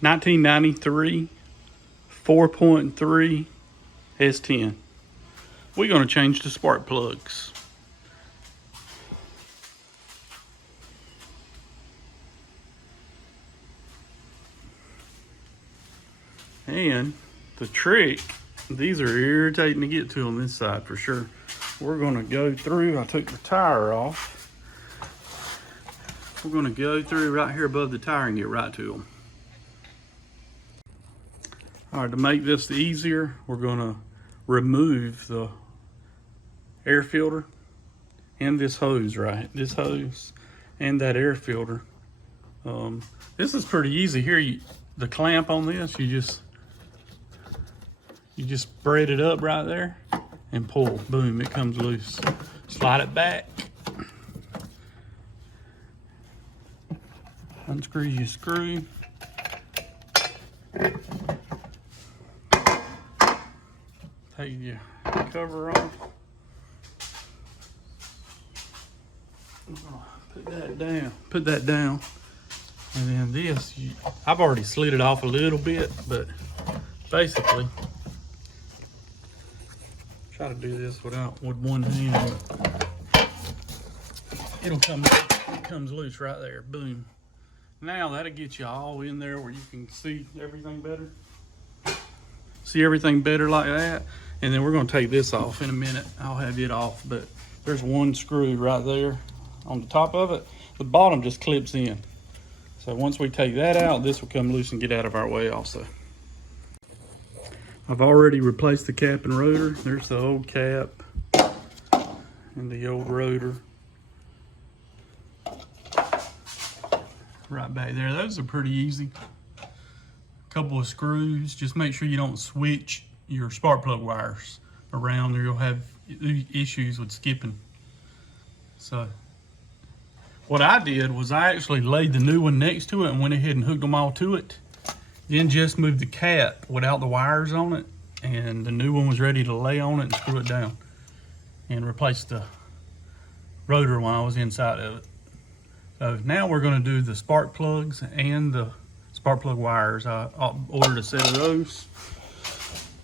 1993 4.3 S10. We're going to change the spark plugs. And the trick, these are irritating to get to on this side for sure. We're going to go through, I took the tire off. We're going to go through right here above the tire and get right to them. All right, to make this easier, we're going to remove the air filter and this hose, right? This hose and that air filter. This is pretty easy here. The clamp on this, you just spread it up right there and pull. Boom, it comes loose. Slide it back. Unscrew your screw. Take your cover off. I'm gonna put that down. And then this, I've already slid it off a little bit, but basically, try to do this with one hand. It comes loose right there, boom. Now that'll get you all in there where you can see everything better. See everything better like that. And then we're gonna take this off in a minute. I'll have it off, but there's one screw right there on the top of it. The bottom just clips in. So once we take that out, this will come loose and get out of our way also. I've already replaced the cap and rotor. There's the old cap and the old rotor. Right back there. Those are pretty easy. A couple of screws. Just make sure you don't switch your spark plug wires around or you'll have issues with skipping. So what I did was I actually laid the new one next to it and went ahead and hooked them all to it. Then just moved the cap without the wires on it, and the new one was ready to lay on it and screw it down and replace the rotor while I was inside of it. So now we're going to do the spark plugs and the spark plug wires. I ordered a set of those.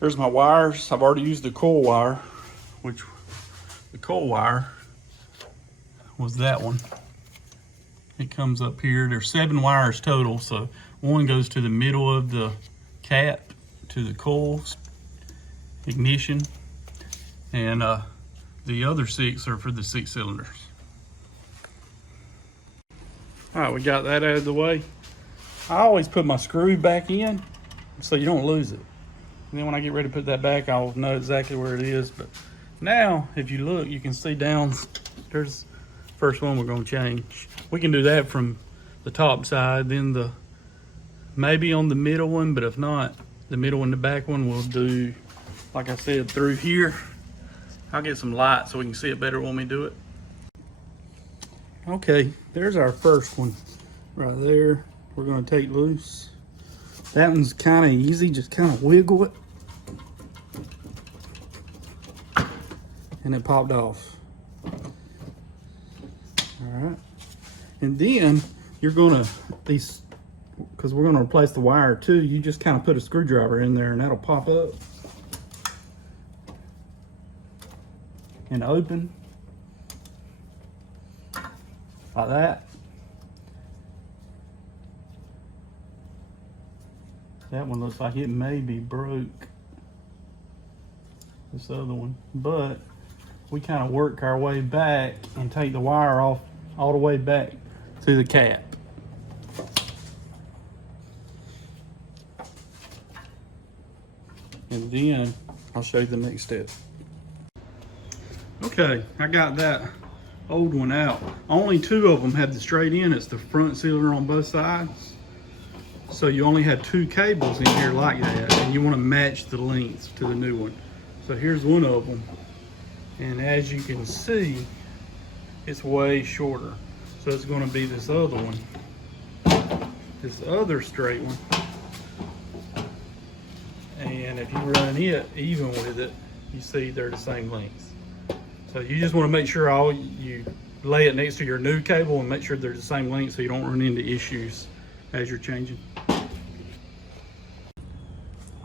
There's my wires. I've already used the coil wire, which the coil wire was that one. It comes up here. There's 7 wires total, so one goes to the middle of the cap, to the coils, ignition, and the other 6 are for the 6 cylinders. All right, we got that out of the way. I always put my screw back in so you don't lose it. And then when I get ready to put that back, I'll know exactly where it is. But now, if you look, you can see down, there's the first one we're gonna change. We can do that from the top side, then maybe on the middle one, but if not, the middle and the back one we'll do, like I said, through here. I'll get some light so we can see it better when we do it. Okay, there's our first one right there. We're gonna take loose. That one's kind of easy, just kind of wiggle it. And it popped off. All right. And then you're gonna, because we're gonna replace the wire too, you just kind of put a screwdriver in there and that'll pop up. And open. Like that. That one looks like it may be broke. This other one. But we kind of work our way back and take the wire off all the way back to the cap. And then I'll show you the next step. Okay, I got that old one out. Only 2 of them had the straight in. It's the front cylinder on both sides. So you only had 2 cables in here like that, and you want to match the lengths to the new one. So here's one of them. And as you can see, it's way shorter. So it's going to be this other one. This other straight one. And if you run it even with it, you see they're the same length. So you just want to make sure you lay it next to your new cable and make sure they're the same length so you don't run into issues as you're changing.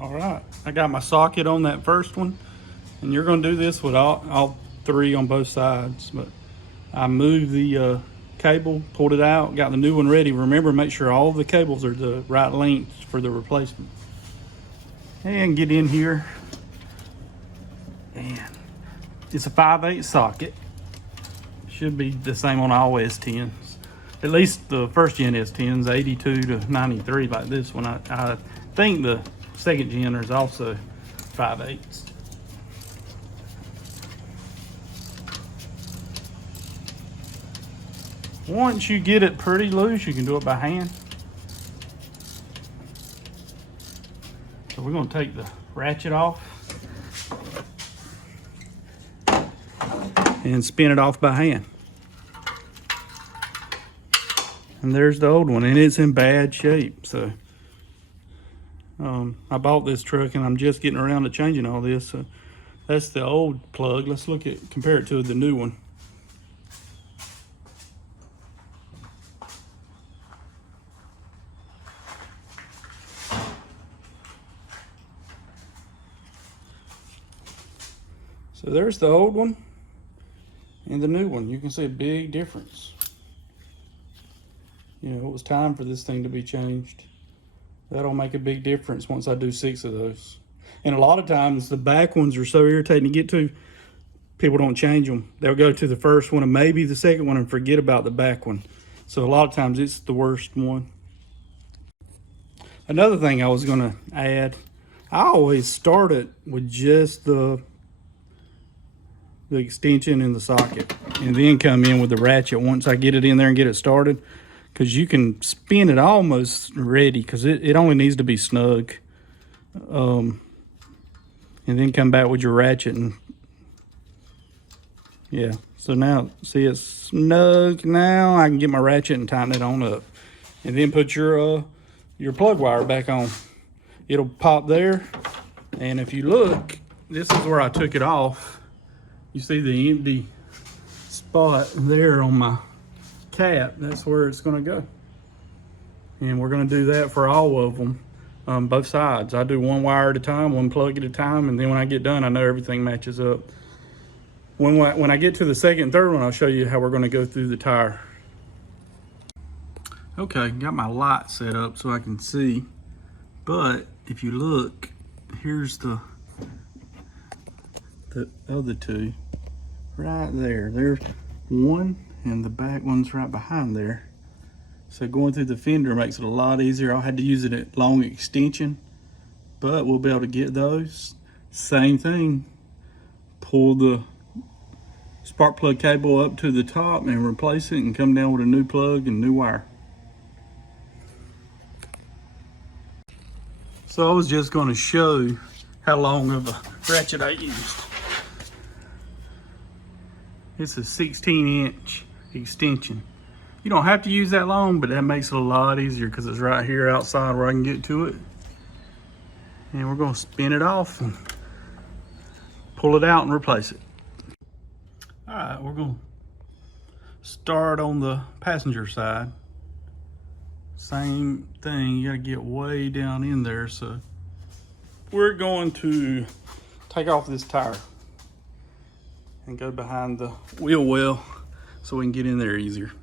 All right, I got my socket on that first one, and you're gonna do this with all three on both sides. But I moved the cable, pulled it out, got the new one ready. Remember, make sure all the cables are the right length for the replacement. And get in here, and it's a 5/8 socket. Should be the same on all S10s. At least the first gen S10s, 82 to 93 like this one. I think the second gen is also 5/8. Once you get it pretty loose, you can do it by hand. So we're gonna take the ratchet off and spin it off by hand. And there's the old one, and it's in bad shape. So I bought this truck and I'm just getting around to changing all this. So that's the old plug. Let's compare it to the new one. So there's the old one and the new one. You can see a big difference. You know, it was time for this thing to be changed. That'll make a big difference once I do 6 of those. And a lot of times the back ones are so irritating to get to, people don't change them. They'll go to the first one and maybe the second one and forget about the back one. So a lot of times it's the worst one. Another thing I was gonna add, I always start it with just the extension in the socket and then come in with the ratchet once I get it in there and get it started, because you can spin it almost ready because it only needs to be snug, and then come back with your ratchet. And yeah, so now see it's snug. Now I can get my ratchet and tighten it on up, and then put your plug wire back on. It'll pop there, and if you look, this is where I took it off. You see the empty spot there on my cap. That's where it's going to go. And we're going to do that for all of them, both sides. I do one wire at a time, one plug at a time, and then when I get done, I know everything matches up. When I get to the second and third one, I'll show you how we're going to go through the tire. Okay, got my light set up so I can see. But if you look, here's the other two right there. There's one, and the back one's right behind there. So going through the fender makes it a lot easier. I had to use it at long extension, but we'll be able to get those. Same thing, pull the spark plug cable up to the top and replace it and come down with a new plug and new wire. So I was just going to show how long of a ratchet I used. It's a 16-inch extension. You don't have to use that long, but that makes it a lot easier because it's right here outside where I can get to it. And we're going to spin it off and pull it out and replace it. All right, we're going to start on the passenger side. Same thing, you got to get way down in there. So we're going to take off this tire and go behind the wheel well so we can get in there easier.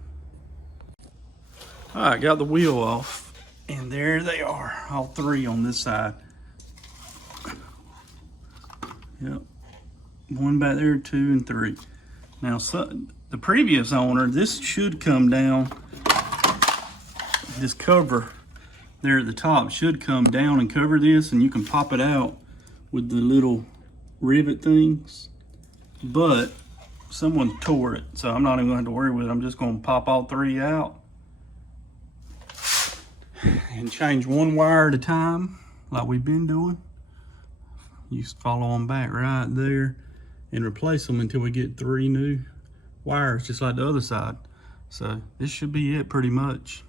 All right, got the wheel off, and there they are, all three on this side. Yep, one back there, 2 and 3. Now, the previous owner, this should come down. This cover there at the top should come down and cover this, and you can pop it out with the little rivet things. But someone tore it, so I'm not even going to have to worry with it. I'm just going to pop all 3 out and change one wire at a time like we've been doing. You just follow them back right there and replace them until we get 3 new wires, just like the other side. So this should be it pretty much.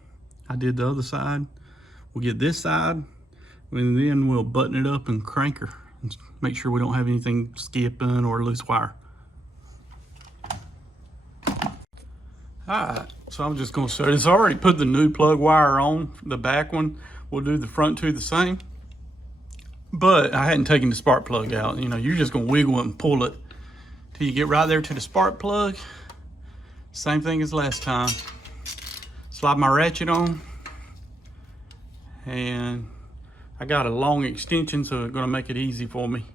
I did the other side. We'll get this side, and then we'll button it up and crank her and make sure we don't have anything skipping or loose wire. Alright, so I'm just going to show you. It's already put the new plug wire on, the back one. We'll do the front two the same. But I hadn't taken the spark plug out. You know, you're just gonna wiggle it and pull it till you get right there to the spark plug. Same thing as last time. Slide my ratchet on, and I got a long extension, so it's gonna make it easy for me.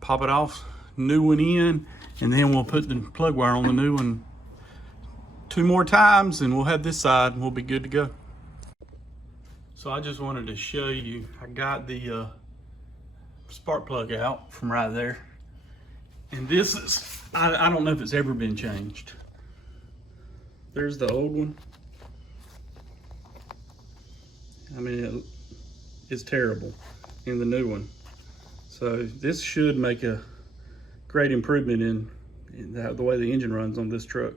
Pop it off, new one in, and then we'll put the plug wire on the new one 2 more times, and we'll have this side and we'll be good to go. So I just wanted to show you, I got the spark plug out from right there. And this is, I don't know if it's ever been changed. There's the old one. I mean, it's terrible in the new one. So this should make a great improvement in the way the engine runs on this truck.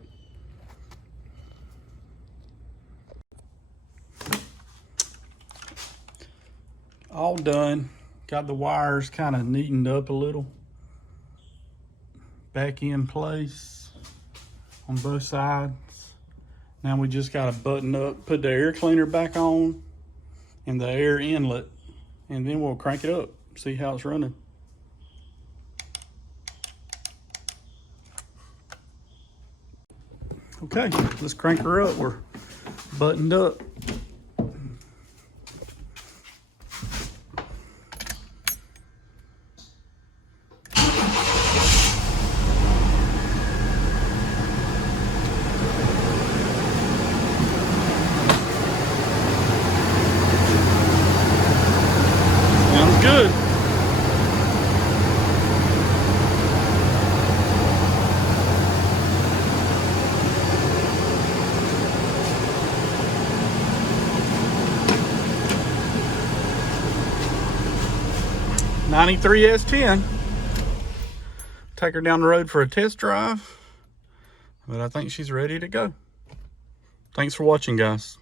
All done. Got the wires kind of neatened up a little. Back in place on both sides. Now we just got to button up, put the air cleaner back on and the air inlet, and then we'll crank it up, see how it's running. Okay, let's crank her up. We're buttoned up. Sounds good. '93 S10. Take her down the road for a test drive, but I think she's ready to go. Thanks for watching, guys.